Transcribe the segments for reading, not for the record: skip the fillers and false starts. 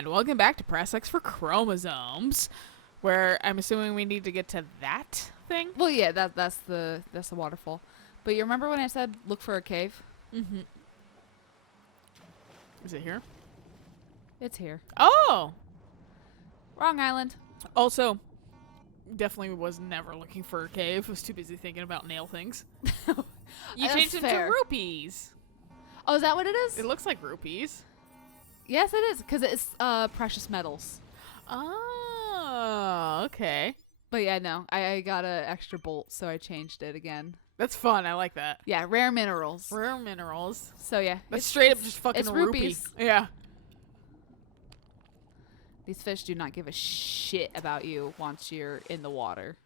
And welcome back to Press X for Chromosomes, where I'm assuming we need to get to that thing. Well, yeah, that's the waterfall. But you remember when I said look for a cave? Mm-hmm. Is it here? It's here. Oh! Wrong island. Also, definitely was never looking for a cave. Was too busy thinking about nail things. You changed it to rupees. Oh, is that what it is? It looks like rupees. Yes, it is, because it's precious metals. Oh, okay. But yeah, no, I got an extra bolt, so I changed it again. That's fun. I like that. Yeah, rare minerals. Rare minerals. So yeah, That's straight up just fucking it's a rupee. rupees. Yeah. These fish do not give a shit about you once you're in the water.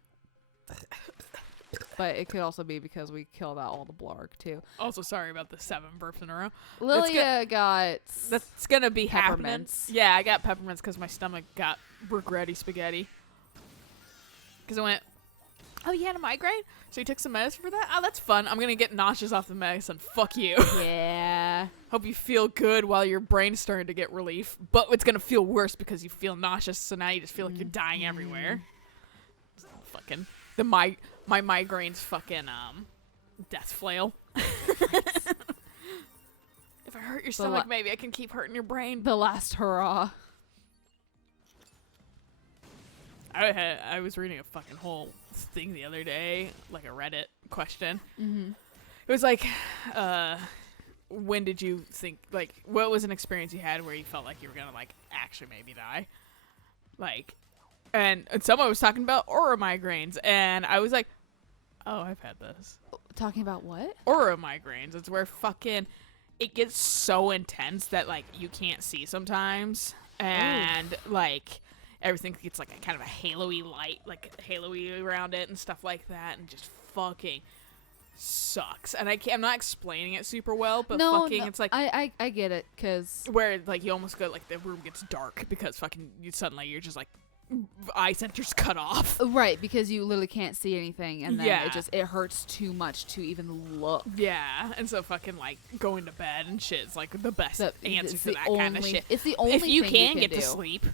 But it could also be because we killed out all the blarg too. Also, sorry about the 7 burps in a row. Lilia got That's gonna be peppermints. Yeah, I got peppermints because my stomach got regretty spaghetti. Because I went, oh, you had a migraine? So you took some medicine for that? Oh, that's fun. I'm gonna get nauseous off the medicine. Fuck you. Yeah. Hope you feel good while your brain's starting to get relief. But it's gonna feel worse because you feel nauseous, so now you just feel like you're dying everywhere. Fucking my migraine's fucking death flail. If I hurt your stomach, maybe I can keep hurting your brain. The last hurrah. I was reading a fucking whole thing the other day, like a Reddit question. Mm-hmm. It was like, when did you think, like, what was an experience you had where you felt like you were gonna, like, actually maybe die? Like, and someone was talking about aura migraines, and I was like, oh, I've had this. Talking about what? Aura migraines. It's where fucking it gets so intense that, like, you can't see sometimes, and like everything gets like a kind of a halo-y light, like halo-y around it and stuff like that, and just fucking sucks. And I'm not explaining it super well, but it's like I get it, because where like you almost go like the room gets dark because fucking suddenly you're just like eye center's cut off. Right, because you literally can't see anything, and then Yeah. it hurts too much to even look. Yeah, and so fucking like going to bed and shit is like the best answer to that kind of shit. It's the only If you thing can you get do. to sleep.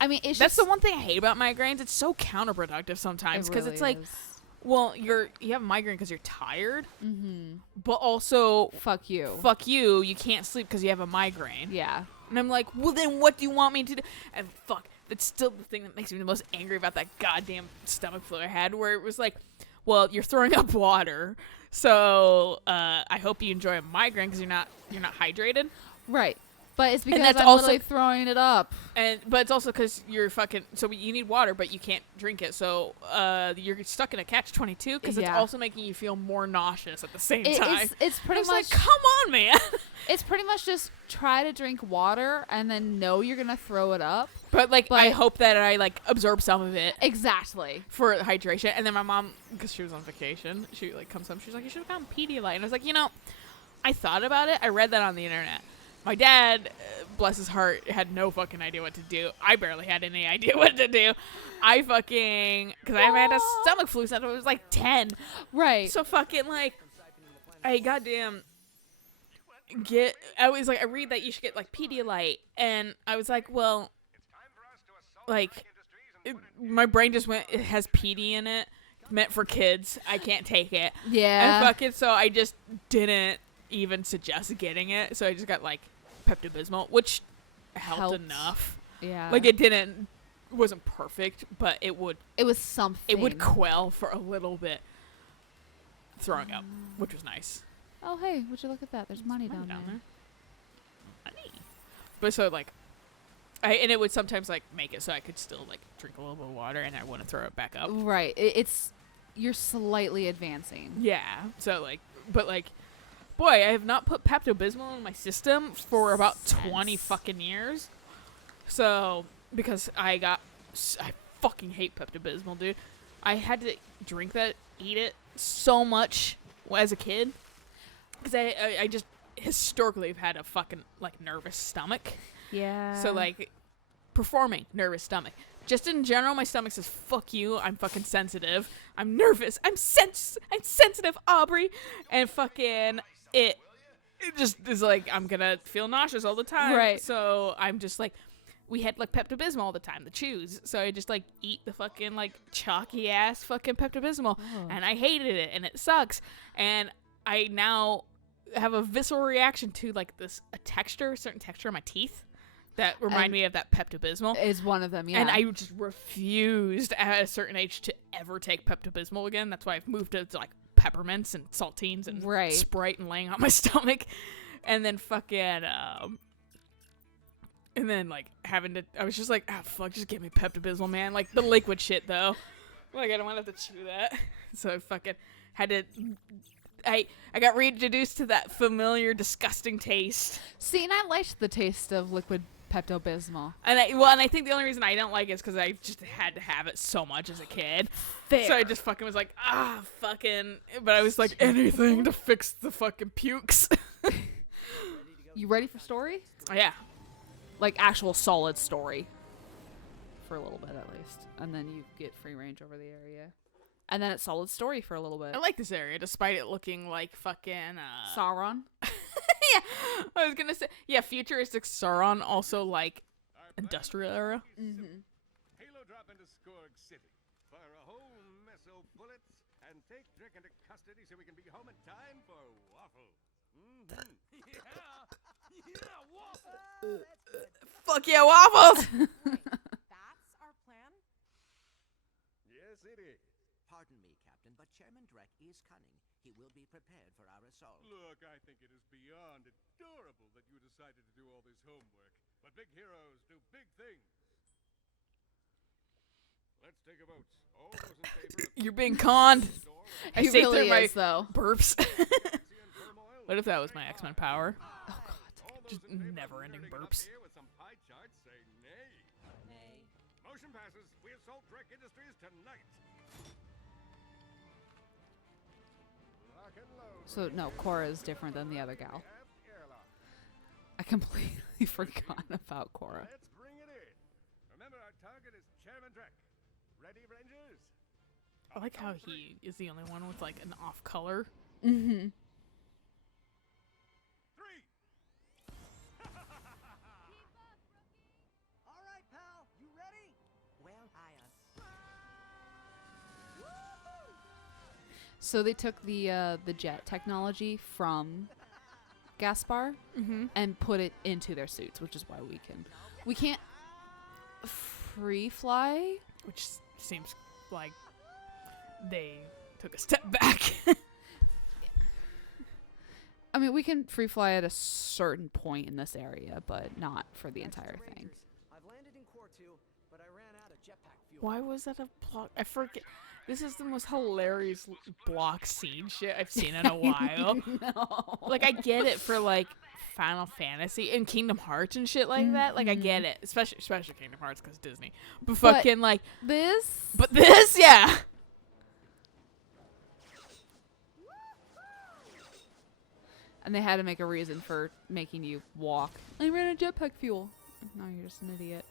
I mean, it's That's just, the one thing I hate about migraines. It's so counterproductive sometimes because really it's like, is. well, you have a migraine because you're tired, Mm-hmm. but also Fuck you. fuck you, you can't sleep because you have a migraine. Yeah. And I'm like, well, then what do you want me to do? And fuck, that's still the thing that makes me the most angry about that goddamn stomach flu I had, where it was like, well, you're throwing up water, so I hope you enjoy a migraine because you're not hydrated. Right. But it's because that's I'm also- literally throwing it up. But it's also because you're fucking. So you need water, but you can't drink it. So you're stuck in a catch-22 because it's Yeah. also making you feel more nauseous at the same time. It's pretty It's like, much come on, man. it's pretty much just try to drink water and then know you're gonna throw it up. But I hope that I like absorb some of it Exactly. for hydration. And then my mom, because she was on vacation, she like comes home. She's like, you should have gotten Pedialyte. And I was like, I thought about it. I read that on the internet. My dad, bless his heart, had no fucking idea what to do. I barely had any idea what to do. I fucking, because I had a stomach flu since I was like 10. Right. So fucking like, I goddamn I was like, I read that you should get like Pedialyte. And I was like, well, like, my brain just went, it has PD in it. Meant for kids. I can't take it. Yeah. And fucking, so I just didn't even suggest getting it. So I just got like Pepto-Bismol, which helped enough. Yeah. Like wasn't perfect, but it was something. It would quell for a little bit throwing up, which was nice. Oh, hey, would you look at that? There's money down there. Money. But so like, and it would sometimes like make it so I could still like drink a little bit of water and I wouldn't throw it back up. Right. You're slightly advancing. Yeah. So like, but like, boy, I have not put Pepto-Bismol in my system for about 20 fucking years. So, because I fucking hate Pepto-Bismol, dude. I had to drink that, eat it so much as a kid. Because I just historically have had a fucking, like, nervous stomach. Yeah. So, like, performing nervous stomach. Just in general, my stomach says, fuck you, I'm fucking sensitive. I'm nervous. I'm sensitive, Aubrey. And fucking it just is like, I'm gonna feel nauseous all the time. Right. So I'm just like, we had like Pepto-Bismol all the time, the chews. So I just like eat the fucking like chalky ass fucking Pepto-Bismol, and I hated it, and it sucks. And I now have a visceral reaction to like certain texture in my teeth that remind me of that Pepto-Bismol. Is one of them, yeah. And I just refused at a certain age to ever take Pepto-Bismol again. That's why I've moved to like peppermints and saltines and Sprite and laying on my stomach. And then fucking, and then like I was just like, ah, fuck, just give me Pepto-Bismol, man. Like the liquid shit though. Like I don't want to have to chew that. So I fucking had to, I got reintroduced to that familiar, disgusting taste. See, and I liked the taste of liquid Pepto-Bismol. And I think the only reason I don't like it is because I just had to have it so much as a kid. Fair. So I just fucking was like, fucking. But I was like, anything to fix the fucking pukes. You ready for story? Yeah. Like actual solid story. For a little bit at least. And then you get free range over the area. And then it's solid story for a little bit. I like this area, despite it looking like fucking, Sauron? Yeah, I was gonna say, yeah, futuristic Sauron, also like industrial era. Mm-hmm. Halo drop into Skorg City. Fire a whole mess of bullets and take Drick into custody so we can be home in time for waffles. Mm-hmm. Yeah, waffles. Fuck yeah, waffles! That's our plan? Yes, it is. Pardon me, Captain, but Chairman Drek is cunning. He will be prepared for our assault. Look, I think it is beyond adorable that you decided to do all this homework. But big heroes do big things. Let's take a vote. All those in favor of You're being conned. I He saved really through my is, though. burps. turmoil? What if that was my X-Men power? Oh, God. All those Just in favor of never-ending nerding it up burps. here with some pie charts say nay. Nay. Motion passes. We assault Drek Industries tonight. Lock and load. So, no, Korra is different than the other gal. Have airlock. I completely forgot about Korra. Let's bring it in. Remember, our target is Chairman Drek. Ready, Rangers? I like how he is the only one with like an off color. Mm-hmm. 3. All right, pal. You ready? Well, I So they took the jet technology from Gaspar and put it into their suits, which is why we can't free fly. Which seems like they took a step back. I mean, we can free fly at a certain point in this area, but not for the entire thing. I've landed in Quartu, but I ran out of jetpack fuel. Why was that a block? I forget. This is the most hilarious block scene shit I've seen in a while. No. Like, I get it for, like, Final Fantasy and Kingdom Hearts and shit like that. Like, I get it. Especially Kingdom Hearts because Disney. But fucking, like... This? But this, yeah! And they had to make a reason for making you walk. I ran out of jetpack fuel. No, you're just an idiot.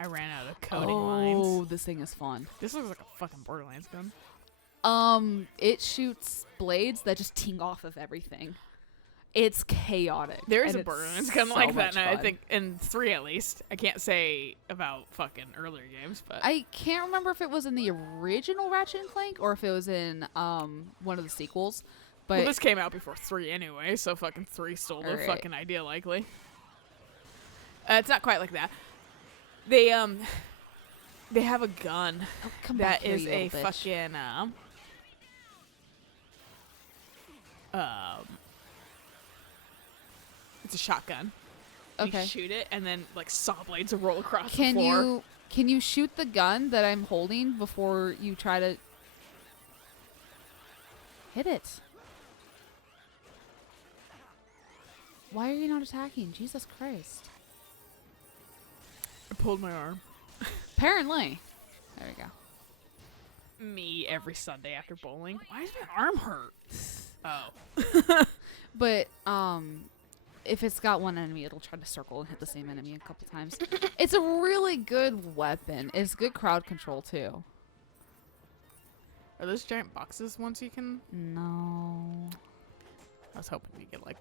I ran out of coding Oh, lines. this thing is fun. This looks like a fucking Borderlands gun. It shoots blades that just ting off of everything. It's chaotic. There is and a it's Borderlands gun so like that much now, I fun. think, in 3 at least. I can't say about fucking earlier games, but... I can't remember if it was in the original Ratchet and Clank or if it was in one of the sequels. But well, this came out before 3 anyway, so fucking 3 stole the Alright. fucking idea, likely. It's not quite like that. They have a gun come that back here, is you a little bitch. fucking, it's a shotgun. Okay. You shoot it, and then, like, saw blades will roll across the floor. Can you shoot the gun that I'm holding before you try to hit it? Why are you not attacking? Jesus Christ. I pulled my arm. Apparently. There we go. Me every Sunday after bowling. Why does my arm hurt? Oh. But if it's got one enemy, it'll try to circle and hit the same enemy a couple times. It's a really good weapon. It's good crowd control too. Are those giant boxes ones you can... No. I was hoping you could, like...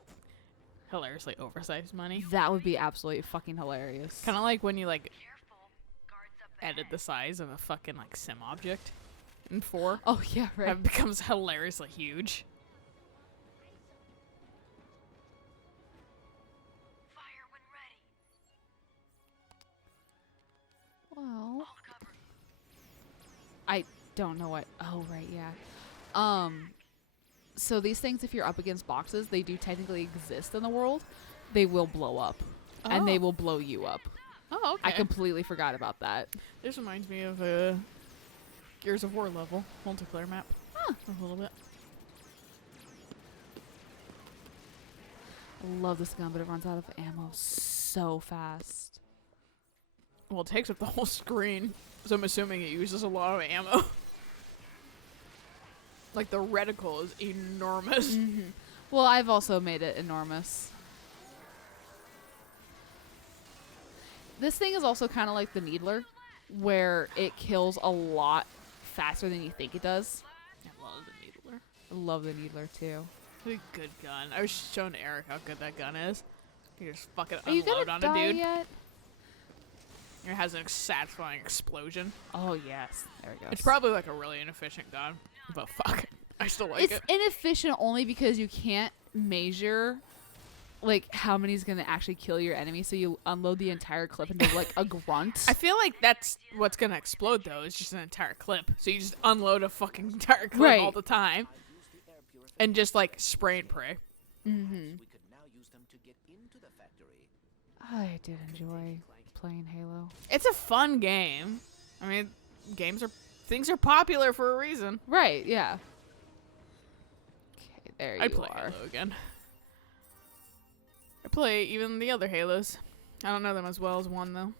hilariously oversized money. That would be absolutely fucking hilarious. Kind of like when you like edit the size of a fucking like sim object in 4. Oh yeah, right. It becomes hilariously huge. Well, I don't know what. Oh right, yeah. So these things, if you're up against boxes, they do technically exist in the world. They will blow up, and they will blow you up. Oh, okay. I completely forgot about that. This reminds me of a Gears of War level multiplayer map. Huh. A little bit. I love this gun, but it runs out of ammo so fast. Well, it takes up the whole screen, so I'm assuming it uses a lot of ammo. Like, the reticle is enormous. Mm-hmm. Well, I've also made it enormous. This thing is also kind of like the Needler, where it kills a lot faster than you think it does. I love the Needler. I love the Needler, too. It's a good gun. I was showing Eric how good that gun is. You just fucking Are you unload gonna on die a dude. yet? It has a satisfying explosion. Oh, yes. There we go. It's probably like a really inefficient gun, but fuck it. I still like It's it. inefficient only because you can't measure like how many's gonna actually kill your enemy, so you unload the entire clip into like a grunt. I feel like that's what's gonna explode though. It's just an entire clip. So you just unload a fucking entire clip Right. all the time and just like spray and pray. Mm-hmm. We could now use them to get into the factory. I did enjoy playing Halo. It's a fun game. I mean, things are popular for a reason. Right? Yeah. Okay, there I you play are. Halo again. I play even the other Halos. I don't know them as well as 1 though.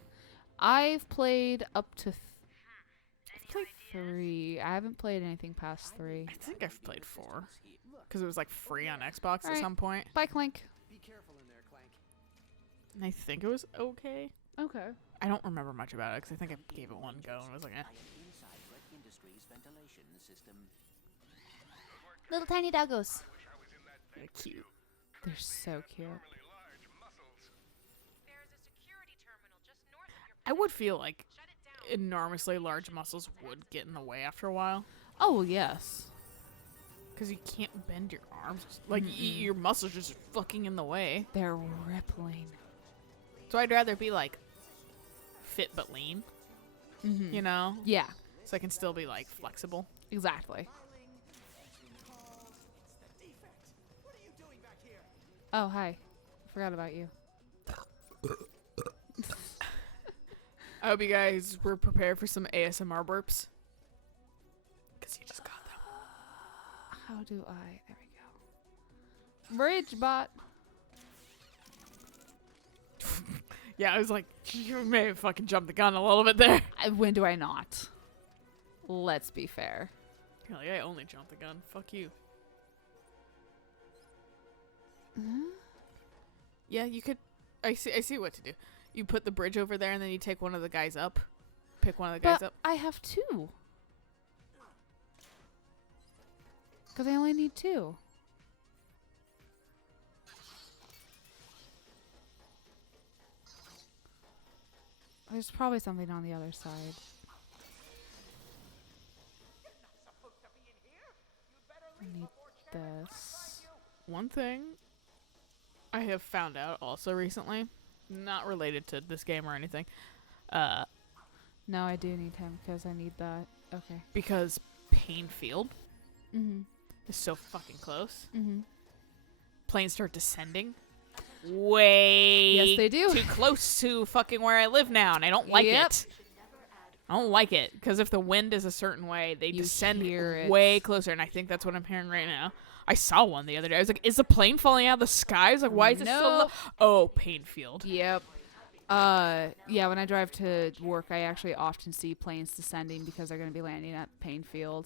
I've played up to. I've played 3. I haven't played anything past 3. I think I've played 4 because it was like free on Xbox at Alright. some point. Bye, Clank. Be careful in there, Clank. And I think it was okay. Okay. I don't remember much about it because I think I gave it one go and was like, eh. I am inside Red Industries ventilation system. Little tiny doggos. They're cute. They're so cute. There's a security terminal just north of your I would feel like Shut it down. enormously large muscles would get in the way after a while Oh yes. because you can't bend your arms. Like, your muscles just fucking in the way. They're rippling. So I'd rather be like fit but lean, Mm-hmm. you know? Yeah. So I can still be like flexible. Exactly. Oh, hi. Forgot about you. I hope you guys were prepared for some ASMR burps. Because you just got them. How do I? There we go. Bridge bot. Yeah, I was like, you may have fucking jumped the gun a little bit there. When do I not? Let's be fair. You're like, I only jumped the gun. Fuck you. Yeah, you could. I see what to do. You put the bridge over there, and then you take one of the guys up. Pick one of the guys But up. I have 2. Because I only need 2. There's probably something on the other side. I need this. One thing I have found out also recently, not related to this game or anything, No, I do need him because I need that. Okay. because Painfield Mm-hmm. is so fucking close. Mm-hmm. Planes start descending way Yes, they do. too close to fucking where I live now, and I don't like Yep. it. I don't like it because if the wind is a certain way, they You descend hear it. way closer, and I think that's what I'm hearing right now. I saw one the other day. I was like, "Is the plane falling out of the sky?" I was like, "Why is it so low?" No. Oh, Painfield. Yep. Yeah, when I drive to work, I actually often see planes descending because they're going to be landing at Painfield.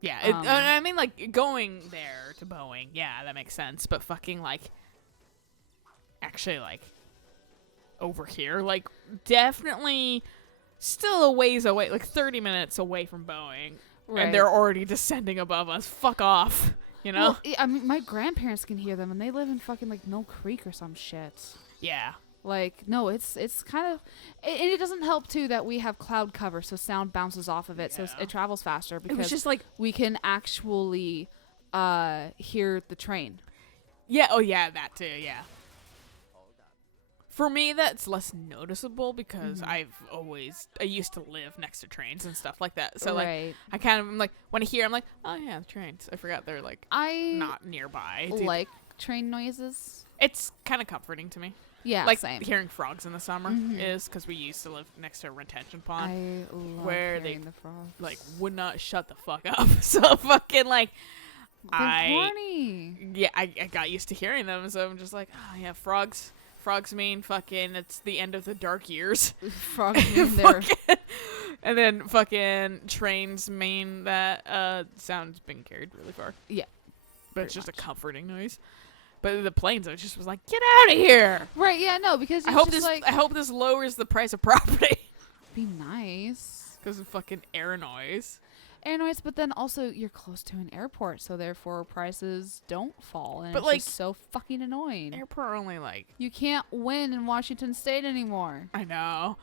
Yeah, Um, I mean, like, going there to Boeing, yeah, that makes sense. But fucking, like, actually, like, over here, like, definitely still a ways away, like 30 minutes away from Boeing. Right. And they're already descending above us. Fuck off. You know? Well, I mean, my grandparents can hear them, and they live in fucking like Mill Creek or some shit. Yeah. Like, no, it's kind of, and it doesn't help too that we have cloud cover, so sound bounces off of it, so Yeah. it travels faster It because was just like, we can actually hear the train. yeah, oh yeah, that too, yeah. For me, that's less noticeable because I used to live next to trains and stuff like that. So like, Right. I kind of am like, when I hear, I'm like, oh yeah, the trains. I forgot they're like I not nearby. like train noises. It's kind of comforting to me. Yeah, Like same. hearing frogs in the summer Mhm. is because we used to live next to a retention pond. I love where they, hearing the frogs. Like would not shut the fuck up. So fucking like They're horny. yeah, I got used to hearing them, so I'm just like, oh yeah, frogs mean fucking it's the end of the dark years. Frogs mean they're And then fucking trains mean that sound's been carried really far. Yeah, But it's pretty just a much. comforting noise. But the planes, I just was like, get out of here. right. Yeah, no, because I it's hope just this like I hope this lowers the price of property. be nice. Because of fucking air noise. Air noise, but then also you're close to an airport, so therefore prices don't fall, and But, it's like, just so fucking annoying. Airport only like You can't win in Washington State anymore. I know.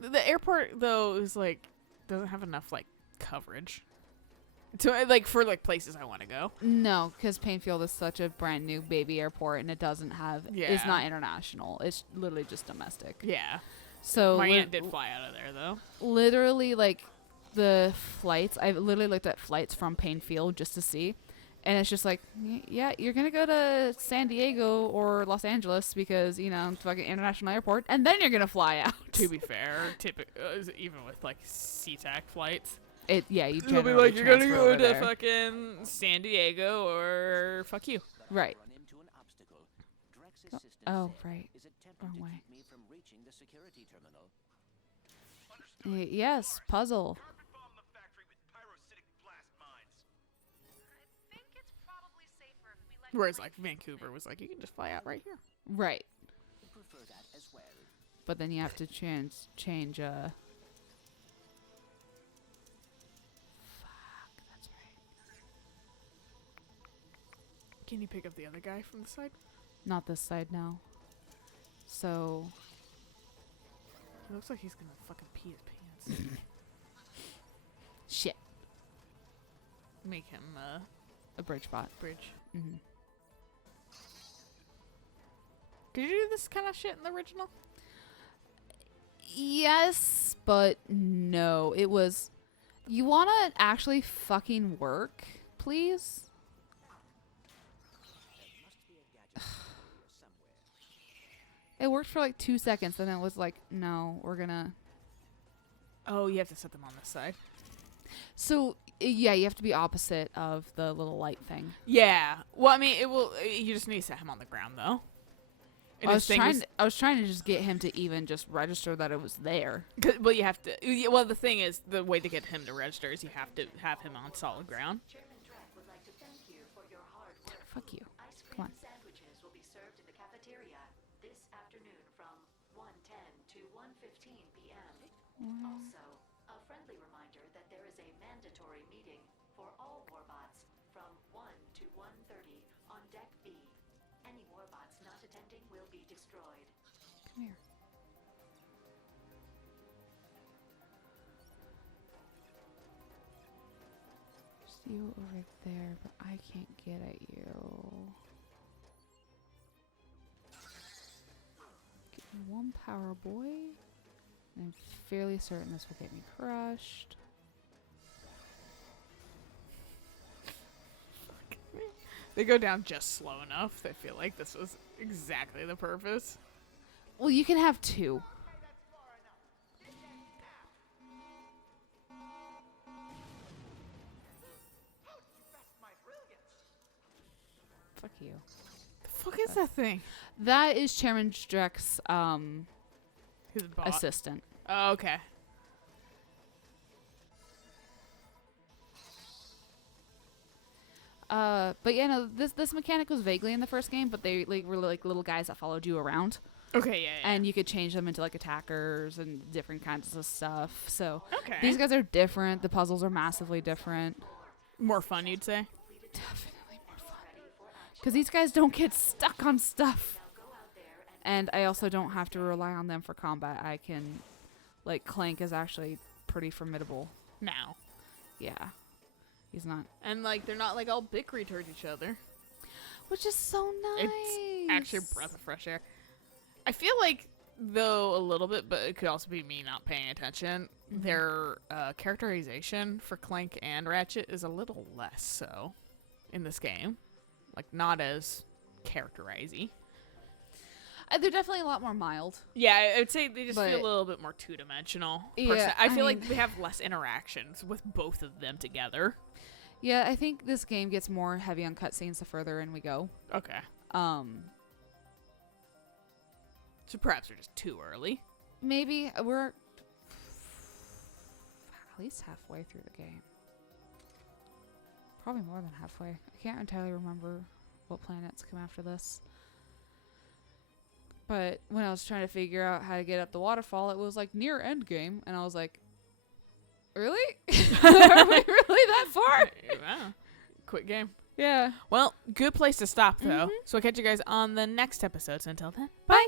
The airport though is like doesn't have enough like coverage. To like for like places I want to go. No, because Painfield is such a brand new baby airport, and it doesn't have. It's Yeah. not international. It's literally just domestic. Yeah. So My aunt did fly out of there though. literally, like the flights. I literally looked at flights from Painfield just to see, and it's just like, yeah, you're gonna go to San Diego or Los Angeles because it's fucking international airport, and then you're gonna fly out. To be fair, even with like SeaTac flights, You it'll be generally like you're gonna transfer go over to there. fucking San Diego or fuck you. Right. Run into an obstacle. Drex's Oh, system oh, said right. is attempting Wrong to way. keep me from reaching the security terminal. Yes, puzzle. Bomb the factory with pyrocytic blast mines. I think it's probably safer if we let Whereas like Vancouver was like you can just fly out right here. Right. Prefer that as well. But then you have to change. Fuck, that's right. Can you pick up the other guy from the side? Not this side now. So He looks like he's gonna fucking pee his pants. shit. Make him A bridge bot. bridge. Mm-hmm. Did you do this kind of shit in the original? Yes, but no. It was. You want to actually fucking work, please? It worked for like 2 seconds, and it was like, no, we're gonna. Oh, you have to set them on this side. So yeah, you have to be opposite of the little light thing. Yeah. Well, I mean, it will. You just need to set him on the ground, though. And I his was thing trying. I was trying to just get him to even just register that it was there. Well, you have to. Well, the thing is, the way to get him to register is you have to have him on solid ground. Fuck you. Come on. Sandwiches will be served in the cafeteria this afternoon from 1:10 to 1:15 p.m. Also, a friendly reminder that there is a mandatory meeting for all warbots from 1 to 1:30 on Deck B. Any warbots not attending will be destroyed. Come here. There's you over there, but I can't get at you. Get me one power boy. I'm fairly certain this will get me crushed. They go down just slow enough. I feel like this was exactly the purpose. Well, you can have two. Fuck you. The fuck is that thing? That is Chairman Streck's His bot. assistant. Oh, okay. But yeah, no, this mechanic was vaguely in the first game, but they were like little guys that followed you around, Okay, yeah. and you could change them into like attackers and different kinds of stuff. So Okay. these guys are different. The puzzles are massively different. More fun, you'd say? Definitely Because these guys don't get stuck on stuff. And I also don't have to rely on them for combat. I can, like, Clank is actually pretty formidable. Now. Yeah. He's not. And, like, they're not, like, all bickery towards each other. Which is so nice. It's actually a breath of fresh air. I feel like, though, a little bit, but it could also be me not paying attention, their characterization for Clank and Ratchet is a little less so in this game. Like, not as characterizing. They're definitely a lot more mild. Yeah, I would say they just But- feel a little bit more two-dimensional. Yeah, I I feel like mean- they have less interactions with both of them together. Yeah, I think this game gets more heavy on cutscenes the further in we go. Okay. So So perhaps we're just too early. maybe we're at least halfway through the game. Probably more than halfway. I can't entirely remember what planets come after this. But when I was trying to figure out how to get up the waterfall, it was like near end game, and I was like, "Really? Are we really that far?" Wow. Quick game. Yeah. Well, good place to stop, though. So I'll catch you guys on the next episode. So until then, Bye.